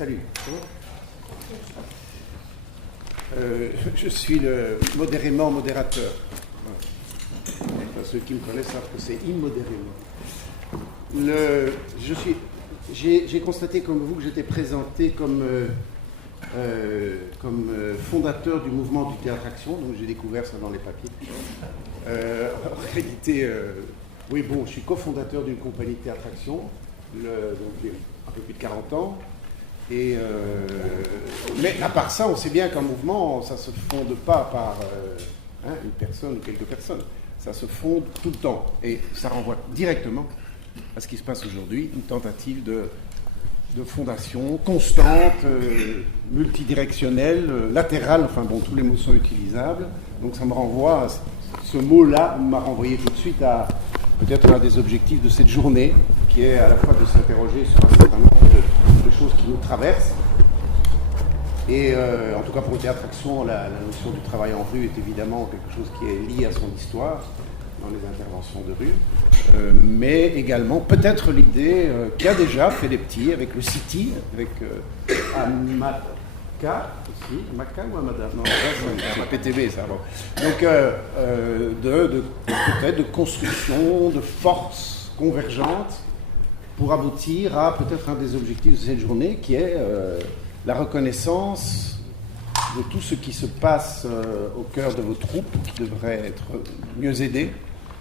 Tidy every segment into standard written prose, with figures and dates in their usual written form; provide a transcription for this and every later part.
Salut. Je suis modérément modérateur. Enfin, ceux qui me connaissent savent que c'est immodérément. J'ai constaté comme vous que j'étais présenté comme fondateur du mouvement du Théâtre Action, donc j'ai découvert ça dans les papiers. En réalité, oui, bon, je suis cofondateur d'une compagnie de Théâtre Action, donc j'ai un peu plus de 40 ans. Mais à part ça, on sait bien qu'un mouvement, ça ne se fonde pas par une personne ou quelques personnes. Ça se fonde tout le temps. Et ça renvoie directement à ce qui se passe aujourd'hui, une tentative de fondation constante, multidirectionnelle, latérale, enfin bon, tous les mots sont utilisables. Donc ça me renvoie, ce mot-là m'a renvoyé tout de suite à peut-être un des objectifs de cette journée, qui est à la fois de s'interroger sur un certain nombre de choses qui nous traversent. Et en tout cas pour le Théâtre Action, la notion du travail en rue est évidemment quelque chose qui est lié à son histoire, dans les interventions de rue, mais également peut-être l'idée qui a déjà fait des petits avec le City, avec Amaka aussi, Amaka ou Amada? Non, c'est un PTB ça. Bon. Donc peut-être de construction de forces convergentes pour aboutir à peut-être un des objectifs de cette journée qui est la reconnaissance de tout ce qui se passe au cœur de vos troupes, qui devrait être mieux aidé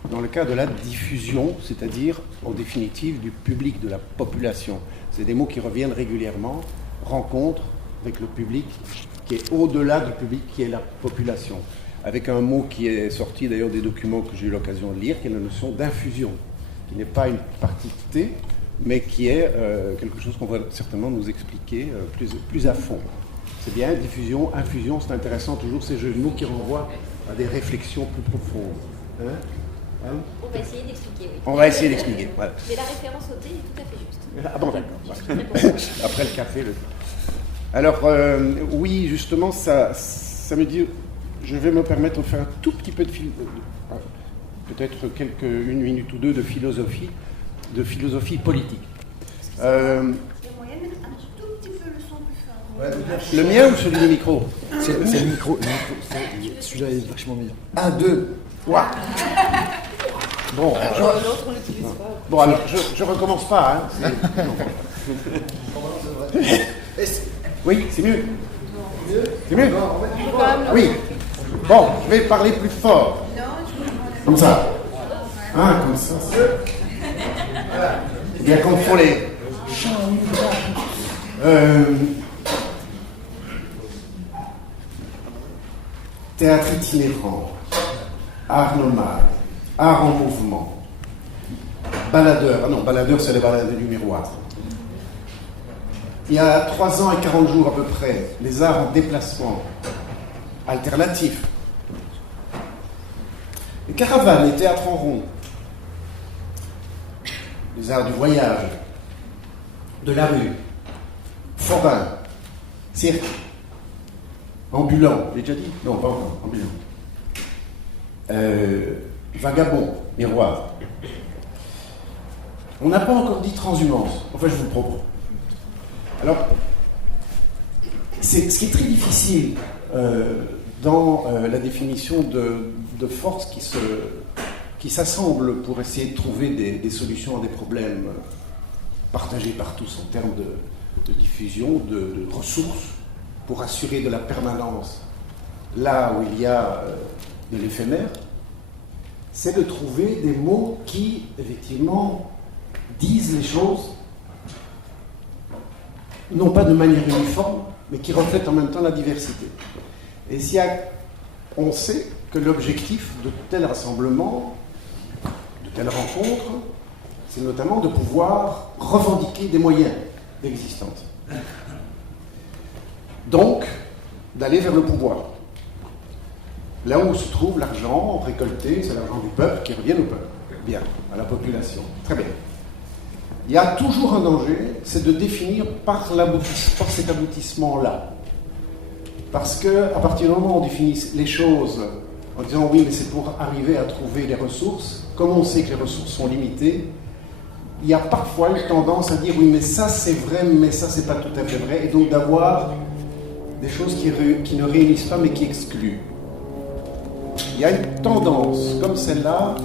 dans le cas de la diffusion, c'est-à-dire en définitive du public, de la population. C'est des mots qui reviennent régulièrement, rencontre avec le public qui est au-delà du public qui est la population, avec un mot qui est sorti d'ailleurs des documents que j'ai eu l'occasion de lire, qui est la notion d'infusion, qui n'est pas une partie de thé, mais qui est quelque chose qu'on va certainement nous expliquer plus à fond. C'est bien, diffusion, infusion, c'est intéressant, toujours ces jeux de mots qui renvoient à des réflexions plus profondes. On va essayer d'expliquer, oui. On va essayer d'expliquer, voilà. Mais la référence au thé est tout à fait juste. Ah bon, d'accord. Après le café, Alors, oui, justement, ça me dit, je vais me permettre de faire un tout petit peu de peut-être une minute ou deux de philosophie politique. Il y a moyen de mettre un tout petit peu le son plus fort. Le mien ou celui du micro? C'est le micro. Celui-là est vachement meilleur. 1, 2, 3. Bon, L'autre, on l'utilise pas. bon, alors, je recommence pas. Hein. Oui, c'est mieux. C'est mieux? Oui. Bon, je vais parler plus fort. Comme ça. Comme ça. Voilà. Bien contrôlé. Théâtre itinérant, art nomade, art en mouvement, baladeur. Baladeur, c'est les baladeurs du miroir. Il y a 3 ans et 40 jours à peu près, les arts en déplacement alternatifs, les caravanes, les théâtres en rond, les arts du voyage, de la rue, forain, cirque, ambulant, j'ai déjà dit? Non, pas encore, ambulant. Vagabond, miroir. On n'a pas encore dit transhumance, enfin je vous le propose. Alors, ce qui est très difficile dans la définition de forces qui s'assemblent pour essayer de trouver des solutions à des problèmes partagés par tous en termes de diffusion, de ressources, pour assurer de la permanence là où il y a de l'éphémère, c'est de trouver des mots qui, effectivement, disent les choses, non pas de manière uniforme, mais qui reflètent en même temps la diversité. Et on sait que l'objectif de tel rassemblement, de telle rencontre, c'est notamment de pouvoir revendiquer des moyens d'existence. Donc, d'aller vers le pouvoir. Là où se trouve l'argent récolté, c'est l'argent du peuple qui revient au peuple. Bien, à la population. Très bien. Il y a toujours un danger, c'est de définir par cet aboutissement-là. Parce qu'à partir du moment où on définit les choses en disant oui, mais c'est pour arriver à trouver les ressources, comme on sait que les ressources sont limitées, il y a parfois une tendance à dire oui, mais ça c'est vrai, mais ça c'est pas tout à fait vrai, et donc d'avoir des choses qui ne réunissent pas mais qui excluent. Il y a une tendance comme celle-là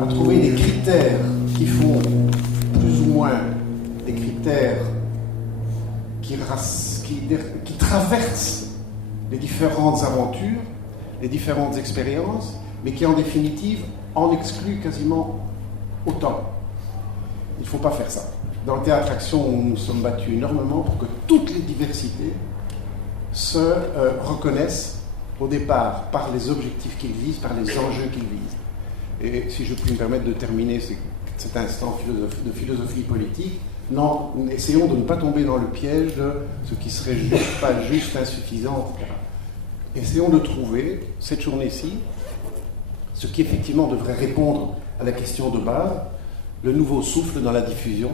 à trouver des critères qui font plus ou moins des critères qui traversent les différentes aventures, les différentes expériences, mais qui en définitive en excluent quasiment autant. Il ne faut pas faire ça. Dans le théâtre action, nous nous sommes battus énormément pour que toutes les diversités se reconnaissent au départ par les objectifs qu'ils visent, par les enjeux qu'ils visent. Et si je puis me permettre de terminer cet instant de philosophie politique, non, essayons de ne pas tomber dans le piège de ce qui serait juste, pas juste, insuffisant, etc. Essayons de trouver, cette journée-ci, ce qui effectivement devrait répondre à la question de base, le nouveau souffle dans la diffusion,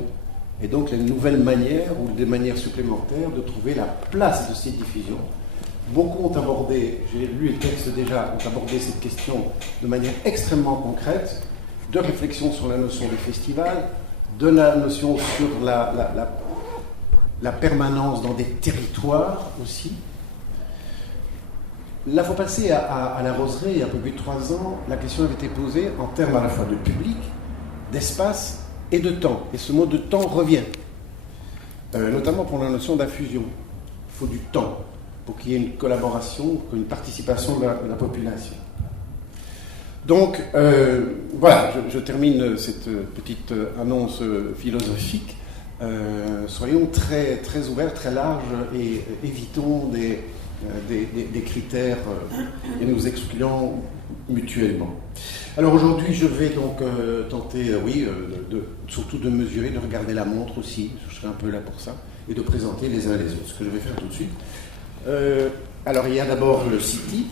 et donc les nouvelles manières ou des manières supplémentaires de trouver la place de cette diffusion. Beaucoup ont abordé, j'ai lu les textes déjà, ont abordé cette question de manière extrêmement concrète, de réflexion sur la notion de festival, de la notion sur la permanence dans des territoires aussi. Là, il faut passer à la Roseraie, il y a un peu plus de 3 ans, la question avait été posée en termes à la fois de public, d'espace et de temps. Et ce mot de temps revient, notamment pour la notion d'infusion. Il faut du temps pour qu'il y ait une collaboration, une participation de la population. Donc, voilà, je termine cette petite annonce philosophique. Soyons très, très ouverts, très larges et évitons des critères et nous excluant mutuellement. Alors aujourd'hui, je vais donc tenter, surtout de mesurer, de regarder la montre aussi, je serai un peu là pour ça, et de présenter les uns les autres, ce que je vais faire tout de suite. Alors il y a d'abord le City,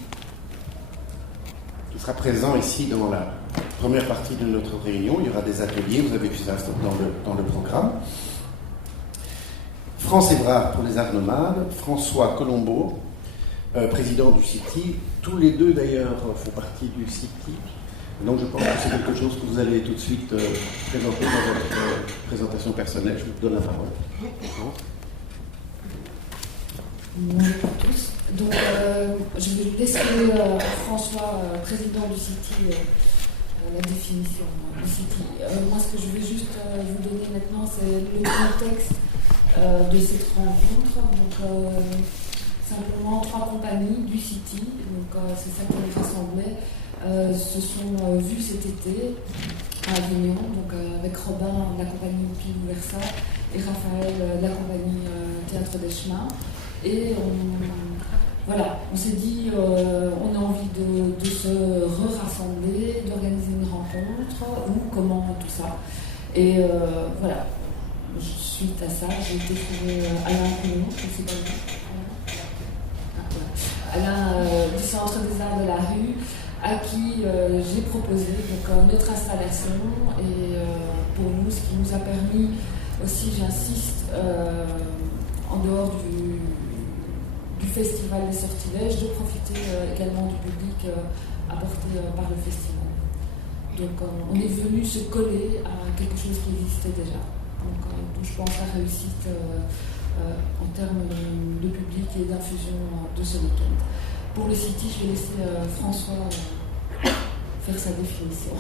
qui sera présent ici dans la première partie de notre réunion. Il y aura des ateliers, vous avez vu ça dans le programme. France Ébrard pour les arts nomades, François Colombo, président du City. Tous les deux d'ailleurs font partie du City. Donc je pense que c'est quelque chose que vous allez tout de suite présenter dans votre présentation personnelle. Je vous donne la parole. Bonjour à tous. Donc je vais laisser François, président du City, la définition du City. Moi ce que je vais juste vous donner maintenant, c'est le contexte de cette rencontre. Donc simplement 3 compagnies du City, donc c'est ça qui les rassemblait, se sont vues cet été à Avignon, donc avec Robin de la compagnie Pile Versa et Raphaël de la compagnie Théâtre des Chemins. Et on s'est dit, on a envie de se rassembler, d'organiser une rencontre, ou comment tout ça. Et voilà, suite à ça, j'ai été trouver Alain Pignon, Alain du Centre des Arts de la Rue, à qui j'ai proposé donc, notre installation. Et pour nous, ce qui nous a permis aussi, j'insiste, en dehors du Festival des Sortilèges, de profiter également du public apporté par le festival. Donc on est venu se coller à quelque chose qui existait déjà. Donc je pense à la réussite en termes de public et d'infusion de ce week-end. Pour le City, je vais laisser François faire sa définition.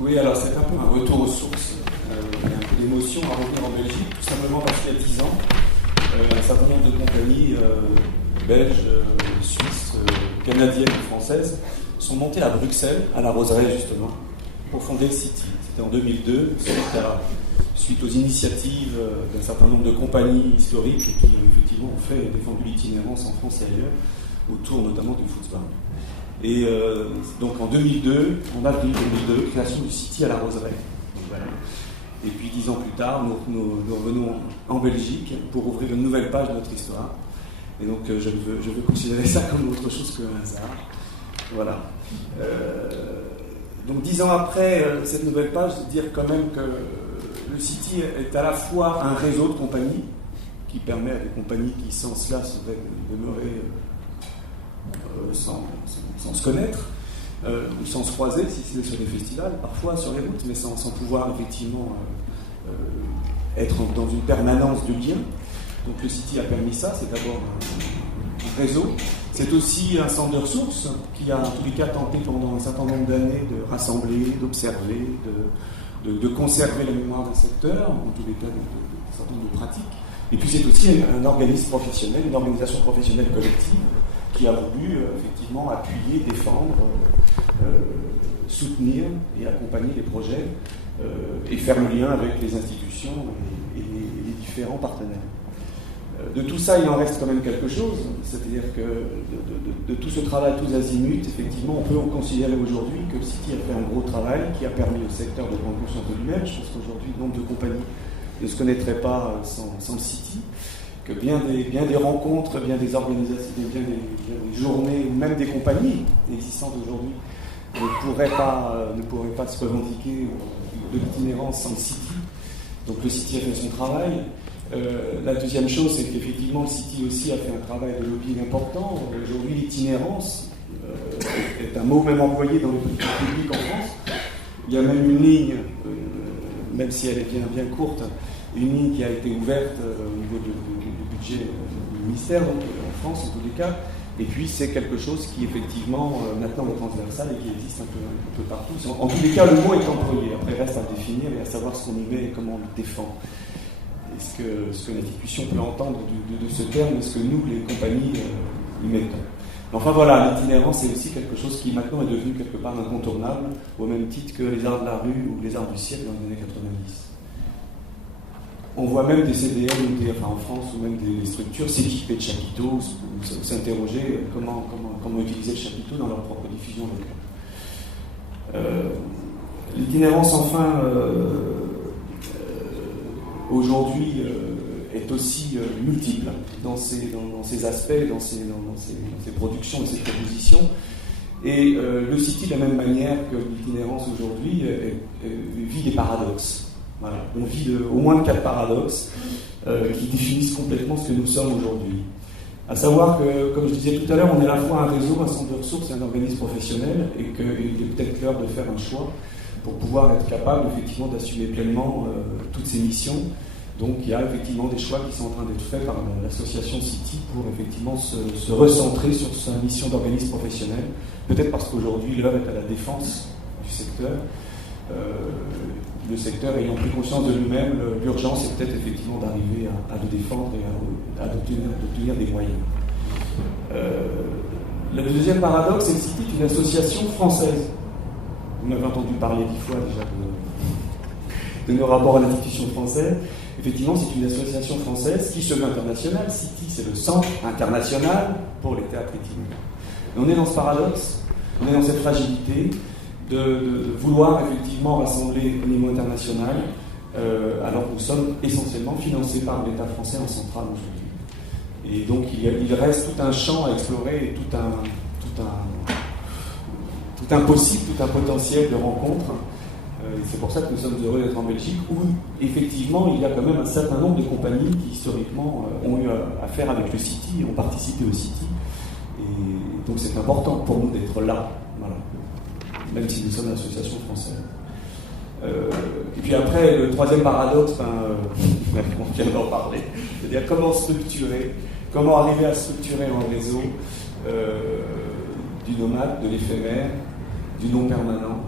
Oui, alors c'est un peu un retour aux sources. Il y a un peu d'émotion à revenir en Belgique, tout simplement parce qu'il y a 10 ans, un certain nombre de compagnies belges, suisses, canadiennes et françaises sont montées à Bruxelles, à la Roseraie justement, pour fonder le City. C'était en 2002, suite aux initiatives d'un certain nombre de compagnies historiques qui effectivement ont défendu l'itinérance en France et ailleurs, autour notamment du football. Et donc en 2002, en avril 2002, création du City à la Roseraie. Donc, voilà. Et puis 10 ans plus tard, nous revenons en Belgique pour ouvrir une nouvelle page de notre histoire. Et donc je veux considérer ça comme autre chose qu'un hasard. Voilà. Donc 10 ans après cette nouvelle page, dire quand même que le City est à la fois un réseau de compagnies qui permet à des compagnies qui sans cela seraient demeurées sans se connaître, ou sans se croiser, si c'est sur des festivals, parfois sur les routes, mais sans pouvoir effectivement être dans une permanence de lien. Donc le City a permis ça, c'est d'abord un réseau. C'est aussi un centre de ressources qui a en tous les cas tenté pendant un certain nombre d'années de rassembler, d'observer, de conserver la mémoire d'un secteur, en tous les cas d'un certain nombre de pratiques. Et puis c'est aussi un organisme professionnel, une organisation professionnelle collective qui a voulu effectivement appuyer, défendre, soutenir et accompagner les projets et faire le lien avec les institutions et les différents partenaires. De tout ça, il en reste quand même quelque chose, c'est-à-dire que de tout ce travail tous azimuts, effectivement, on peut considérer aujourd'hui que le City a fait un gros travail qui a permis au secteur de prendre conscience de lui-même. Je pense qu'aujourd'hui, le nombre de compagnies ne se connaîtrait pas sans le City, que bien des rencontres, bien des organisations, bien des journées, ou même des compagnies existantes aujourd'hui ne pourraient pas se revendiquer de l'itinérance sans le City. Donc le City a fait son travail. La deuxième chose, c'est qu'effectivement, le City aussi a fait un travail de lobbying important. Aujourd'hui, l'itinérance est un mot même employé dans les politiques publiques en France. Il y a même une ligne, même si elle est bien courte, une ligne qui a été ouverte au niveau du budget du ministère, donc en France en tous les cas. Et puis, c'est quelque chose qui, effectivement, maintenant est transversal et qui existe un peu partout. En tous les cas, le mot est employé. Après, reste à définir et à savoir ce qu'on y met et comment on le défend. Et ce que l'institution peut entendre de ce terme et ce que nous, les compagnies, y mettons. Enfin voilà, l'itinérance c'est aussi quelque chose qui maintenant est devenu quelque part incontournable, au même titre que les arts de la rue ou les arts du siècle dans les années 90. On voit même des CDL en France ou même des structures s'équiper de chapiteaux ou s'interroger comment utiliser le chapiteau dans leur propre diffusion locale. L'itinérance enfin aujourd'hui est aussi multiple dans ses aspects, dans ses productions et ses propositions. Et le City, de la même manière que l'itinérance aujourd'hui, vit des paradoxes. Voilà. On vit au moins 4 paradoxes qui définissent complètement ce que nous sommes aujourd'hui. À savoir que, comme je disais tout à l'heure, on est à la fois un réseau, un centre de ressources et un organisme professionnel, et qu'il est peut-être l'heure de faire un choix pour pouvoir être capable effectivement d'assumer pleinement toutes ces missions. Donc il y a effectivement des choix qui sont en train d'être faits par l'association City pour effectivement se recentrer sur sa mission d'organisme professionnel, peut-être parce qu'aujourd'hui l'heure est à la défense du secteur. Le secteur ayant pris conscience de lui-même, l'urgence est peut-être effectivement d'arriver à le défendre et à d'obtenir des moyens. Le deuxième paradoxe, c'est que City est une association française. Vous m'avez entendu parler 10 fois déjà de nos rapports à l'institution française. Effectivement, c'est une association française qui se veut internationale. City, c'est le centre international pour les théâtres itinérants. Et on est dans ce paradoxe, on est dans cette fragilité de vouloir effectivement rassembler au niveau international, alors que nous sommes essentiellement financés par l'État français en centrale aujourd'hui. Et donc il reste tout un champ à explorer et tout un possible, tout un potentiel de rencontres. C'est pour ça que nous sommes heureux d'être en Belgique, où effectivement il y a quand même un certain nombre de compagnies qui historiquement ont eu affaire avec le City, ont participé au City. Et donc c'est important pour nous d'être là, voilà. Même si nous sommes une association française. Et puis après, le troisième paradoxe, on vient d'en parler, c'est-à-dire comment structurer, comment arriver à structurer un réseau du nomade, de l'éphémère, du non permanent,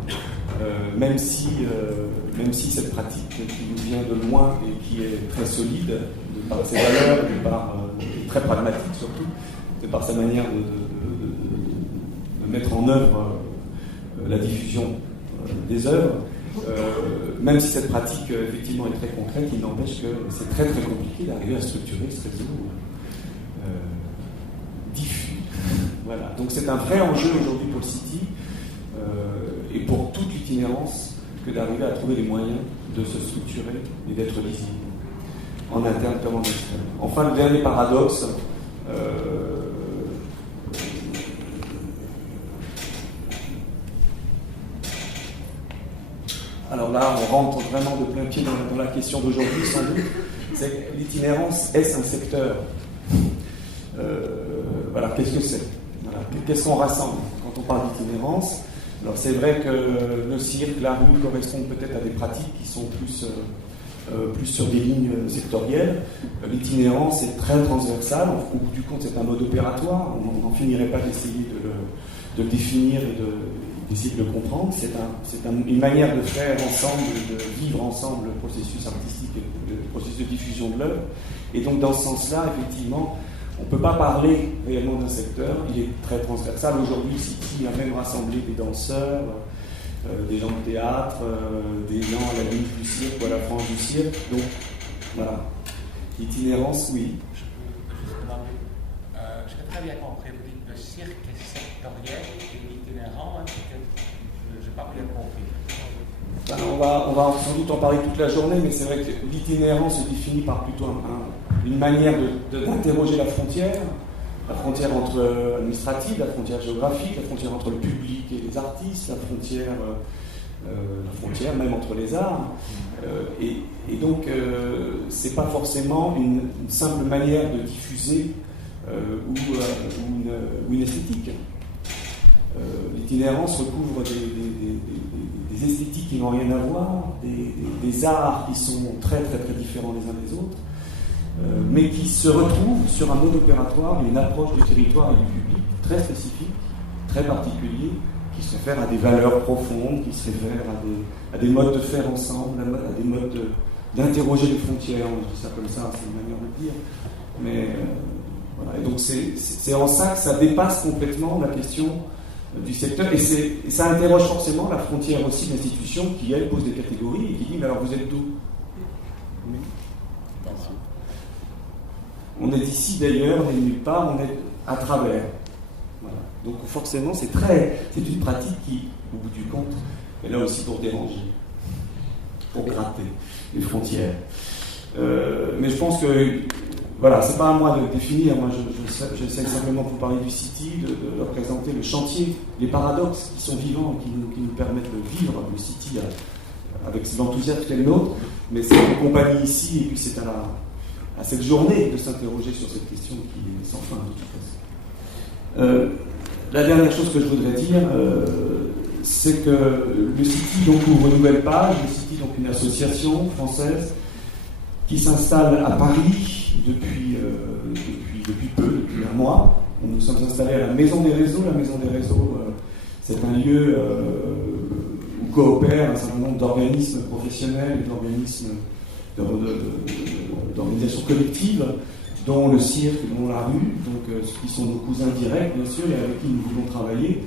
même si cette pratique qui nous vient de loin et qui est très solide, de par ses valeurs, de par très pragmatique surtout, de par sa manière de mettre en œuvre la diffusion des œuvres, même si cette pratique effectivement est très concrète, il n'empêche que c'est très très compliqué d'arriver à structurer ce réseau diffus. Voilà. Donc c'est un vrai enjeu aujourd'hui pour le City et pour toute l'itinérance que d'arriver à trouver les moyens de se structurer et d'être lisible, en interne comme en externe. Enfin, le dernier paradoxe, alors là, on rentre vraiment de plein pied dans la question d'aujourd'hui, sans doute. C'est que l'itinérance, est-ce un secteur ? Voilà, qu'est-ce que c'est ? Voilà. qu'est-ce qu'on rassemble quand on parle d'itinérance? Alors c'est vrai que le cirque, la rue correspondent peut-être à des pratiques qui sont plus sur des lignes sectorielles. L'itinérance est très transversale. Au bout du compte, c'est un mode opératoire. On n'en finirait pas d'essayer de le définir et d'essayer de le comprendre. C'est une manière de faire ensemble, de vivre ensemble le processus artistique et le processus de diffusion de l'œuvre. Et donc dans ce sens-là, effectivement, on ne peut pas parler réellement d'un secteur. Il est très transversal. Aujourd'hui, City a même rassemblé des danseurs, des gens de théâtre, des gens à la limite du cirque ou à la frange du cirque. Donc, voilà. L'itinérance, oui. Je n'ai très bien compris. Vous dites que le cirque est sectoriel et l'itinérant, je n'ai pas bien compris. On va sans doute en parler toute la journée, mais c'est vrai que l'itinérance se définit par plutôt une manière d'interroger la frontière entre administrative, la frontière géographique, la frontière entre le public et les artistes, la frontière même entre les arts. Et donc, c'est pas forcément une simple manière de diffuser ou une esthétique. L'itinérance recouvre des esthétiques qui n'ont rien à voir, des arts qui sont très très très différents les uns des autres, mais qui se retrouvent sur un mode opératoire, une approche du territoire et du public très spécifique, très particulier, qui se réfère à des valeurs profondes, qui se réfère à des modes de faire ensemble, à des modes d'interroger les frontières. On dit ça comme ça, c'est une manière de le dire. Mais voilà. Et donc c'est en ça que ça dépasse complètement la question du secteur, et ça interroge forcément la frontière aussi de l'institution qui, elle, pose des catégories et qui dit, mais alors vous êtes d'où? On est ici d'ailleurs, on est nulle part, on est à travers. Voilà. Donc forcément, c'est une pratique qui, au bout du compte, est là aussi pour déranger, pour gratter les frontières. Mais je pense que, voilà, c'est pas à moi de définir. Moi, j'essaie simplement de vous parler du City, de représenter le chantier, les paradoxes qui sont vivants, qui nous permettent de vivre le City avec l'enthousiasme qu'est le nôtre. Mais c'est une compagnie ici, et puis c'est à cette journée de s'interroger sur cette question qui est sans fin de toute façon. La dernière chose que je voudrais dire, c'est que le City donc ouvre une nouvelle page. Le City, donc une association française qui s'installe à Paris depuis peu, depuis un mois. Nous nous sommes installés à la Maison des Réseaux. La Maison des Réseaux, c'est un lieu où coopèrent un certain nombre d'organismes professionnels et d'organisations collectives, dont le cirque, dont la rue, donc qui sont nos cousins directs, bien sûr, et avec qui nous voulons travailler.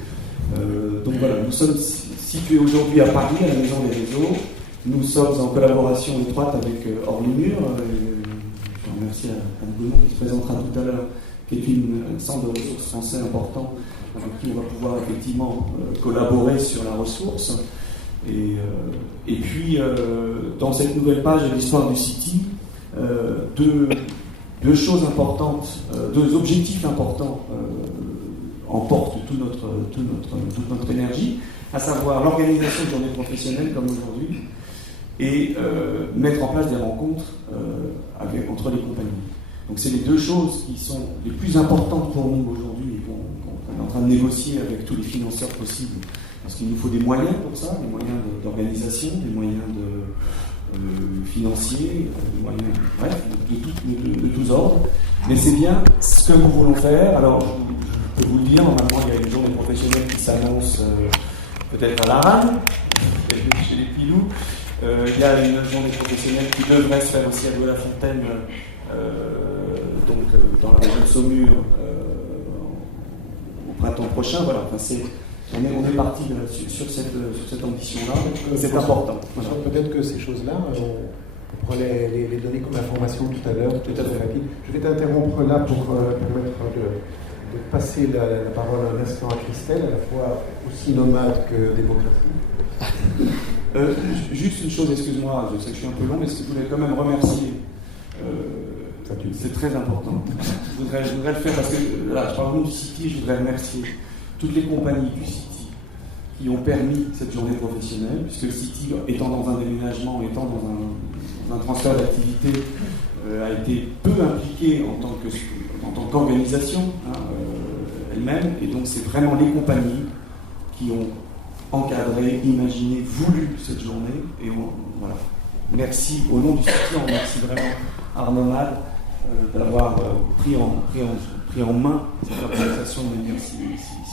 Donc voilà, nous sommes situés aujourd'hui à Paris, à la Maison des Réseaux. Nous sommes en collaboration étroite avec Hors les Murs. Je remercie Anne Gonon qui se présentera tout à l'heure, qui est un centre de ressources français important, avec qui on va pouvoir effectivement collaborer sur la ressource. Et puis, dans cette nouvelle page de l'histoire du City, deux choses importantes, deux objectifs importants emportent toute notre énergie, à savoir l'organisation de journées professionnelles comme aujourd'hui, et mettre en place des rencontres entre les compagnies. Donc c'est les deux choses qui sont les plus importantes pour nous aujourd'hui et qu'on est en train de négocier avec tous les financeurs possibles, parce qu'il nous faut des moyens pour ça, des moyens d'organisation, des moyens financiers, des moyens, bref, de tous ordres. Mais c'est bien ce que nous voulons faire. Alors je peux vous le dire, normalement il y a une journée professionnelle qui s'annonce peut-être à la RAN, chez les Pilous. Il y a une journée professionnelle qui devrait se faire aussi à Douai-la-Fontaine, donc dans la région de Saumur, au printemps prochain. Voilà, enfin, on est parti sur cette ambition-là, c'est important. Voilà. Peut-être que ces choses-là, on pourra les donner comme information tout à l'heure, tout à fait rapide. Je vais t'interrompre là pour permettre de passer la parole un instant à Christelle, à la fois aussi nomade que démocratique. Juste une chose, excuse-moi, je sais que je suis un peu long, mais je voulais quand même remercier. C'est très important. Je voudrais le faire parce que là, je parle du City, je voudrais remercier toutes les compagnies du City qui ont permis cette journée professionnelle, puisque le City, étant dans un déménagement, étant dans un transfert d'activité, a été peu impliqué en tant qu'organisation. elle-même. Et donc c'est vraiment les compagnies qui ont encadré, imaginé, voulu cette journée. Et voilà. Merci, au nom du CITI, on remercie vraiment Arnaud Mal d'avoir pris en main cette organisation de manière si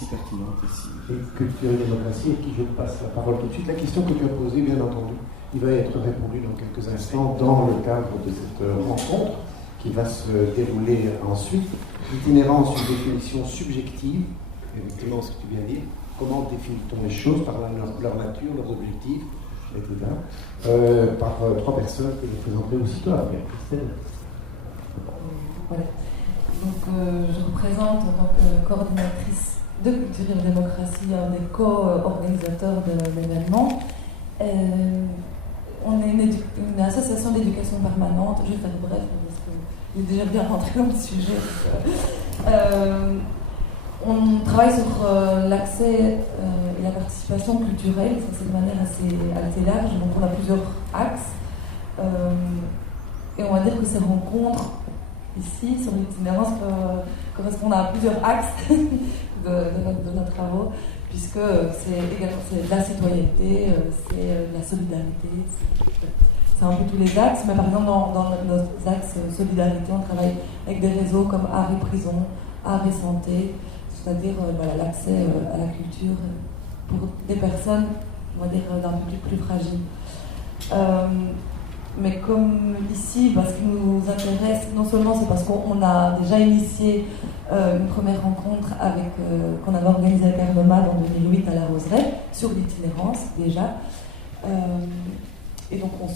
pertinente. Et Culture et démocratie, et qui je passe la parole tout de suite. La question que tu as posée, bien entendu, il va être répondu dans quelques instants dans le cadre de cette rencontre qui va se dérouler ensuite. L'itinérance, une définition subjective, effectivement ce que tu viens de dire. Comment définit-on les choses par leur nature, leurs objectifs, etc. Par trois personnes que je présenterai aussitôt après. Christelle. Voilà. Donc, je représente en tant que coordinatrice de Culture et démocratie un des co-organisateurs de l'événement. On est une association d'éducation permanente. Je vais faire bref parce qu'il est déjà bien rentré dans le sujet. On travaille sur l'accès et la participation culturelle, ça c'est de manière assez large, donc on a plusieurs axes. Et on va dire que ces rencontres ici, sur l'itinérance, correspondent à plusieurs axes de nos travaux, puisque c'est de la citoyenneté, c'est de la solidarité, c'est un peu tous les axes, mais par exemple dans nos axes solidarité, on travaille avec des réseaux comme Art et Prison, Art et Santé, c'est-à-dire l'accès à la culture pour des personnes, on va dire, d'un public plus fragile. Mais comme ici, ce qui nous intéresse, non seulement c'est parce qu'on a déjà initié une première rencontre qu'on avait organisée avec Arnaud Mal en 2008 à la Roseraie, sur l'itinérance déjà. Et donc on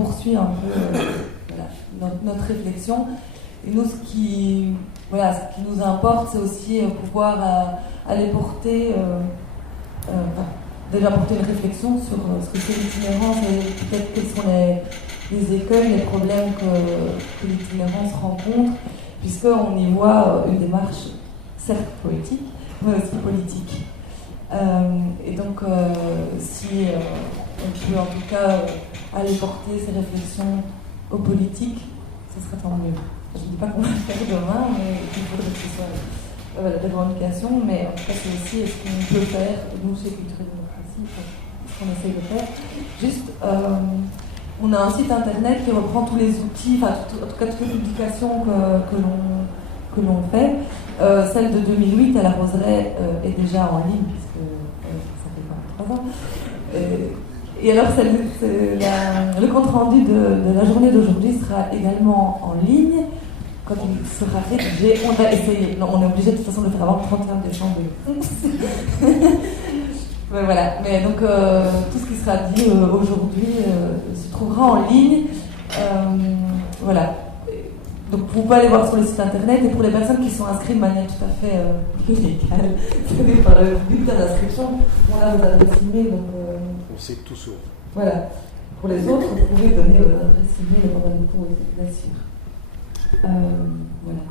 poursuit un peu notre réflexion. Et nous, ce qui nous importe, c'est aussi pouvoir aller porter, déjà porter une réflexion sur ce que c'est l'itinérance et peut-être quels sont les écueils, les problèmes que l'itinérance rencontre, puisqu'on y voit une démarche certes politique, mais aussi politique. Et donc, si on peut en tout cas aller porter ces réflexions aux politiques, ce serait tant mieux. Je ne dis pas qu'on va le faire demain, mais il faudrait que ce soit la revendication, mais en tout cas c'est aussi ce qu'on peut faire, nous chez Culture et démocratie, ce qu'on essaye de faire. Juste, on a un site internet qui reprend tous les outils, en tout cas toutes les publications que l'on fait. Celle de 2008 à la Roseraie est déjà en ligne, puisque ça fait 23 ans. Et alors, le compte-rendu de la journée d'aujourd'hui sera également en ligne. Quand il sera rédigé, on va essayer. Non, on est obligé de toute façon de le faire avant le 31 décembre. Mais voilà. Mais donc, tout ce qui sera dit aujourd'hui se trouvera en ligne. Voilà. Donc, vous pouvez aller voir sur le site internet. Et pour les personnes qui sont inscrites de manière tout à fait légale, c'est par le but de l'inscription, on a vos adresses email. Donc, on sait tout sur. Voilà. Pour les autres, vous pouvez donner votre adresse email pendant les cours, bien sûr. Voilà.